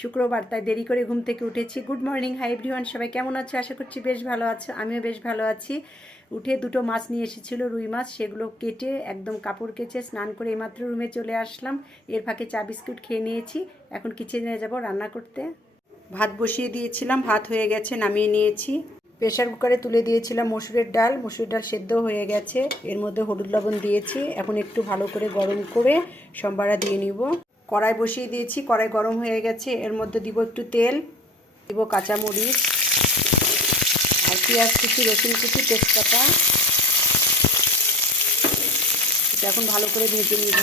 শুক্রবার, তাই দেরি করে ঘুম থেকে উঠেছি। গুড মর্নিং হাই এভরিওয়ান সবাই কেমন আছো? আশা করছি বেশ ভালো আছো, আমিও বেশ ভালো আছি। উঠে দুটো মাছ নিয়ে এসেছিল, রুই মাছ, সেগুলো কেটে একদম কাপড় কেচে স্নান করে এইমাত্র রুমে চলে আসলাম। এর ফাঁকে চা, বিস্কুট খেয়ে নিয়েছি। এখন কিচেনে যাব রান্না করতে। ভাত বসিয়ে দিয়েছিলাম, ভাত হয়ে গেছে, নামিয়ে নিয়েছি। প্রেশার কুকারে তুলে দিয়েছিলাম মসুরের ডাল। মসুরের ডাল সেদ্ধ হয়ে গেছে। এর মধ্যে হলুদ লবণ দিয়েছি। এখন একটু ভালো করে গরম করে সম্বারা দিয়ে নিব। কড়াই বসিয়ে দিয়েছি, কড়াই গরম হয়ে গেছে। এর মধ্যে দিব একটু তেল, দিব কাঁচামরিচ আর পেঁয়াজ কুচি, রসুন কুচি, তেজপাতা। এটা এখন ভালো করে ভেজে নিব।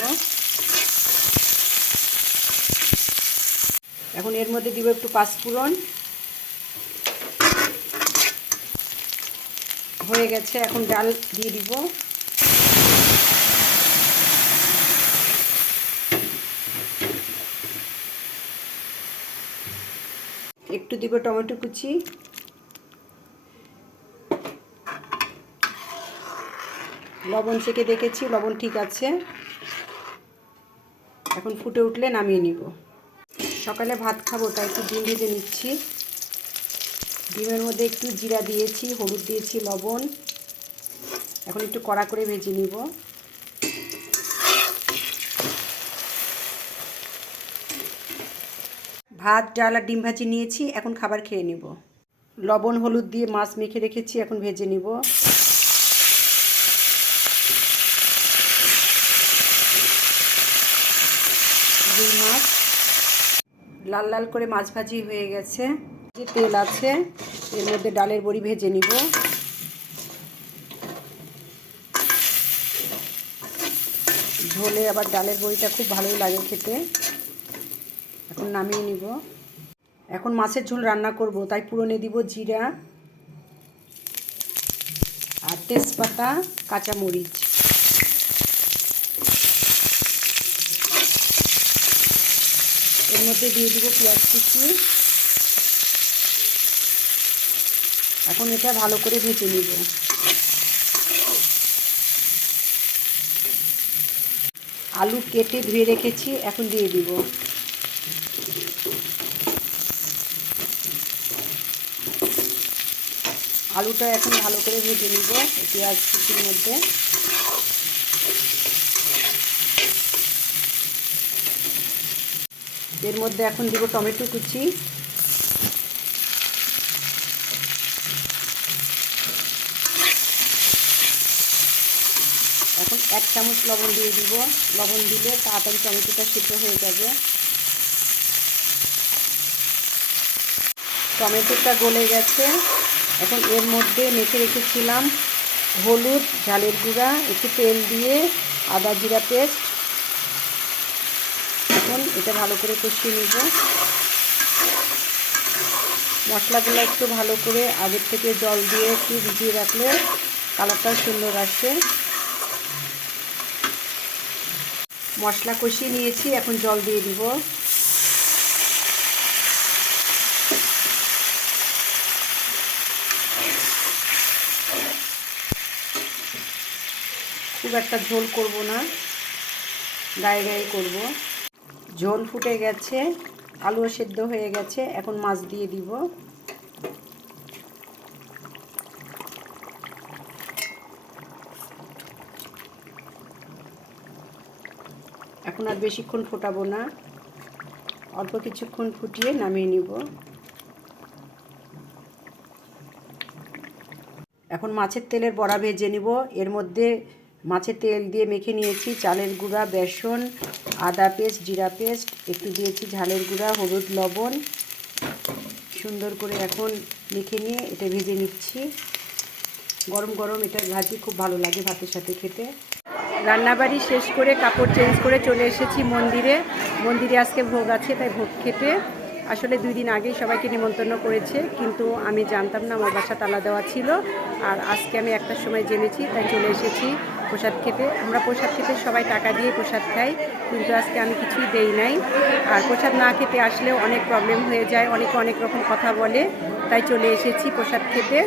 এখন এর মধ্যে দিব একটু পাঁচফোড়ন। হয়ে গেছে, এখন ডাল দিয়ে দিব। একটু দিব টমেটো কুচি। লবণ চেকে দেখেছি, লবণ ঠিক আছে। এখন ফুটে উঠলে নামিয়ে নিব। সকালে ভাত খাব, তাই একটু ডিম ভেজে নিচ্ছি। ডিমের মধ্যে একটু জিরা দিয়েছি, হলুদ দিয়েছি, লবণ। এখন একটু কড়া করে ভেজে নিব। ভাত, ডাল আর ডিম ভাজি নিয়েছি, এখন খাবার খেয়ে নিব। লবণ, হলুদ দিয়ে মাছ মেখে রেখেছি, এখন ভেজে নিব। মাছ, লাল লাল করে মাছ ভাজি হয়ে গেছে। যে তেল আছে, এর মধ্যে ডালের বড়ি ভেজে নিব। ঝোলে আবার ডালের বড়িটা খুব ভালোই লাগে খেতে। এখন নামিয়ে নিব। এখন মাছের ঝোল রান্না করব, তাই পুরনে দিব জিরা আর তেজপাতা, কাঁচামরিচ। এর মধ্যে দিয়ে দিব পেঁয়াজ কুচি। এখন এটা ভালো করে ভেজে নিব। আলু কেটে ধুয়ে রেখেছি, এখন দিয়ে দিব। আলুটা এখন ভালো করে ভেজে নিব পেঁয়াজ কুচির মধ্যে। এর মধ্যে এখন দিব টমেটো কুচি। এখন এক চামচ লবণ দিয়ে দিব। লবণ দিলে তাড়াতাড়ি টমেটোটা সিদ্ধ হয়ে যাবে। টমেটোটা গলে গেছে। এখন এর মধ্যে মেখে রেখেছিলাম হলুদ, ঝালের গুঁড়া, একটু তেল দিয়ে আদা জিরা পেস্ট। এখন এটা ভালো করে কষিয়ে নিব। মশলাগুলো একটু ভালো করে আগের থেকে জল দিয়ে একটু ভিজিয়ে রাখলে কালারটা সুন্দর আসে। মশলা কষিয়ে নিয়েছি, এখন জল দিয়ে দিব। খুব একটা ঝোল করব না। গায়ে গায়ে করব। ঝোল ফুটে গেছে, আলুও সেদ্ধ হয়ে গেছে, এখন মাছ দিয়ে দিব। এখন আর বেশিক্ষণ ফোটাবো না। অল্প কিছুক্ষণ ফুটিয়ে নামিয়ে নিব। এখন মাছের তেলের বড়া ভেজে নিব। এর মধ্যে মাছের তেল দিয়ে মেখে নিয়েছি। চালের গুঁড়া, বেসন, আদা পেস্ট, জিরা পেস্ট, একটু দিয়েছি ঝালের গুঁড়া, হলুদ, লবণ। সুন্দর করে এখন মেখে নিয়ে এটা ভেজে নিচ্ছি। গরম গরম এটা ভাজি, খুব ভালো লাগে ভাতের সাথে খেতে। রান্নাবাড়ি শেষ করে কাপড় চেঞ্জ করে চলে এসেছি মন্দিরে। মন্দিরে আজকে ভোগ আছে, তাই ভোগ খেতে। আসলে দুই দিন আগেই সবাইকে নিমন্ত্রণ করেছে, কিন্তু আমি জানতাম না আমার বাসা তালা দেওয়া ছিল। আর আজকে আমি একটার সময় জেনেছি, তাই চলে এসেছি। প্রসাদ খেতে। আমরা প্রসাদ খেতে সবাই টাকা দিয়ে প্রসাদ খাই কিন্তু আজকে আমি কিছুই দেই নাই। আর প্রসাদ না খেতে আসলেও অনেক প্রবলেম হয়ে যায় অনেকে অনেক রকম কথা বলে। তাই চলে এসেছি প্রসাদ খেতে।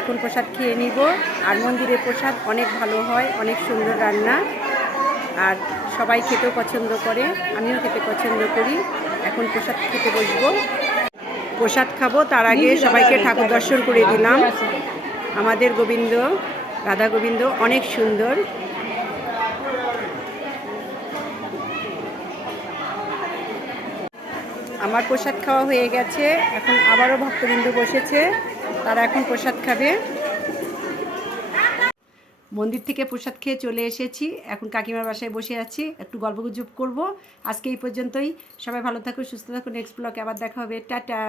এখন প্রসাদ খেয়ে নিব। আর মন্দিরের প্রসাদ অনেক ভালো হয় অনেক সুন্দর রান্না। আর সবাই খেতেও পছন্দ করে আমিও খেতে পছন্দ করি। এখন প্রসাদ খেতে বসবো। প্রসাদ খাব তার আগে সবাইকে ঠাকুর দর্শন করে দিলাম। আমাদের গোবিন্দ। রাধা গোবিন্দ, অনেক সুন্দর। আমার প্রসাদ খাওয়া হয়ে গেছে, এখন আবারও ভক্তবৃন্দ বসেছে, তারা এখন প্রসাদ খাবে। মন্দির থেকে প্রসাদ খেয়ে চলে এসেছি, এখন কাকিমার বাসায় বসে আছি, একটু গল্প গল্পগুজব করব। আজকে এই পর্যন্তই, সবাই ভালো থাকুন, সুস্থ থাকুন নেক্সট ব্লকে আবার দেখা হবে, টাটা।